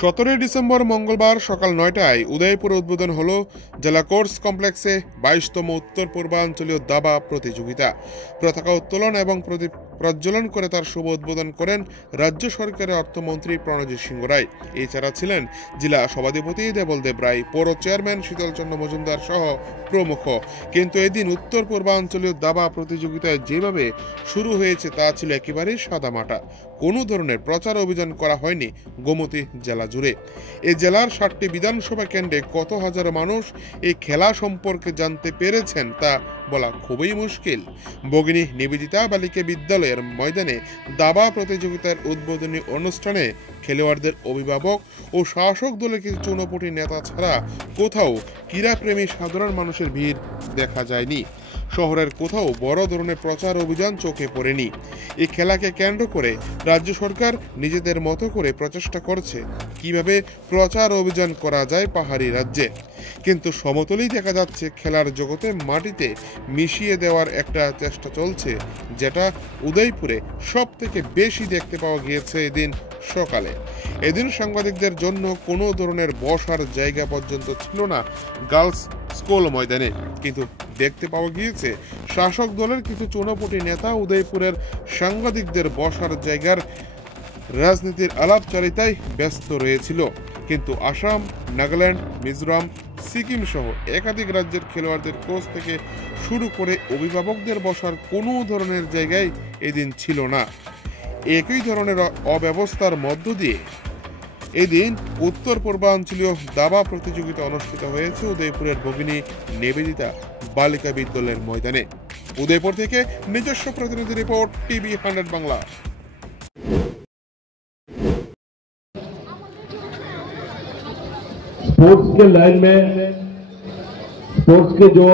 17 December মঙ্গলবার সকাল 9টায় উদয়পুরে উদ্বোধন হলো জেলা কোর্স কমপ্লেক্সে 22তম উত্তর পূর্বাঞ্চলীয় দাবা প্রতিযোগিতা। পতাকা উত্তোলন এবং প্রজ্বলন করে তার শুভ উদ্বোধন করেন রাজ্য সরকারের অর্থমন্ত্রী প্রণজিৎ সিংহ রায়। এছাড়া ছিলেন জেলা সভাধিপতি দেবলদেব রায়, পৌর চেয়ারম্যান শীতলচন্দ্র মজুমদার সহ প্রমুখ। কিন্তু এদিন উত্তর পূর্বাঞ্চলীয় দাবা প্রতিযোগিতায় যেভাবে শুরু হয়েছে তা ছিল একেবারেই সাদামাটা। কোনো ধরনের প্রচার অভিযান করা হয়নি গোমতী জেলা জুড়ে। এই জেলার 7টি বিধানসভা কেন্দ্রে কত হাজার মানুষ এই খেলা সম্পর্কে জানতে পেরেছেন তা বলা খুবই মুশকিল। ভগিনী নিবেদিতা বালিকা বিদ্যালয়ের ময়দানে দাবা প্রতিযোগিতার উদ্বোধনী অনুষ্ঠানে খেলোয়াড়দের অভিভাবক ও শাসক দলের কিছু চুনোপুটি নেতা ছাড়া কোথাও ক্রীড়াপ্রেমী সাধারণ মানুষের ভিড় দেখা যায়নি। শহরের কোথাও বড় ধরনের প্রচার অভিযান চোখে পড়েনি। এই খেলাকে কেন্দ্র করে রাজ্য সরকার নিজেদের মতো করে প্রচেষ্টা করছে কিভাবে প্রচার অভিযান করা যায় পাহাড়ি রাজ্যে। কিন্তু সমতলেই দেখা যাচ্ছে খেলার জগতে মাটিতে মিশিয়ে দেওয়ার একটা চেষ্টা চলছে, যেটা উদয়পুরে সব থেকে বেশি দেখতে পাওয়া গিয়েছে এদিন সকালে। এদিন সাংবাদিকদের জন্য কোনো ধরনের বসার জায়গা পর্যন্ত ছিল না গার্লস স্কুল ময়দানে, কিন্তু দেখতে পাওয়া গিয়েছে শাসক দলের কিছু চুনোপুটি নেতা উদয়পুরের সাংবাদিকদের বসার জায়গার রাজনীতির আলাপচারিতায় ব্যস্ত রয়েছিল। কিন্তু আসাম, নাগাল্যান্ড, মিজোরাম, সিকিম সহ একাধিক রাজ্যের খেলোয়াড়দের কোচ থেকে শুরু করে অভিভাবকদের বসার কোনো ধরনের জায়গায় এদিন ছিল না। একই ধরনের অব্যবস্থার মধ্য দিয়ে এদিন উত্তর পূর্বাঞ্চলীয় দাবা প্রতিযোগিতা অনুষ্ঠিত হয়েছে উদয়পুরের ভগিনী নিবেদিতা বালিকা বিদ্যালয়ের ময়দানে। উদয়পুর থেকে নিজস্ব প্রতিনিধি রিপোর্ট, টিভি 100 বাংলা। स्पोर्ट्स के लाइन में स्पोर्ट्स के जो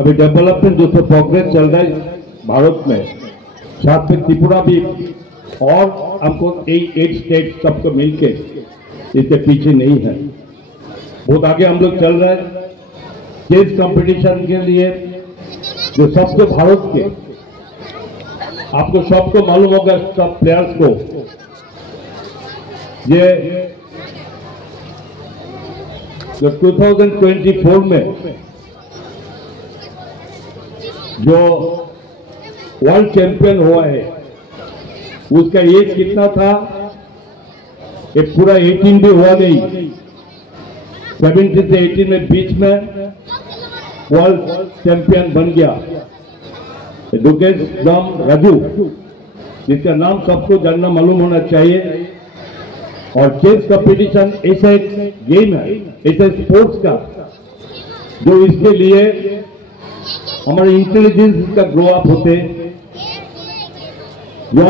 अभी डेवलपमेंट जो प्रोग्रेस चल रहा है भारत में, साथ में त्रिपुरा भी और हमको 8 स्टेट सबको मिलके इसके पीछे नहीं है, बहुत आगे हम लोग चल रहे हैं। चेस कंपटीशन के लिए जो सबसे भारत के आपको सबको मालूम होगा, सब प्लेयर्स को ये जो 2024 में जो वर्ल्ड चैंपियन हुआ है उसका एज कितना था, एक पूरा 18 भी हुआ नहीं, 17 से 18 में बीच में वर्ल्ड चैंपियन बन गया दुर्गेश राम राजू, जिसका नाम सबको जानना मालूम होना चाहिए। और चेस कंपटीशन ऐसा एक गेम है, ऐसा स्पोर्ट्स का जो इसके लिए हमारे इंटेलिजेंस का ग्रो अप होते, जो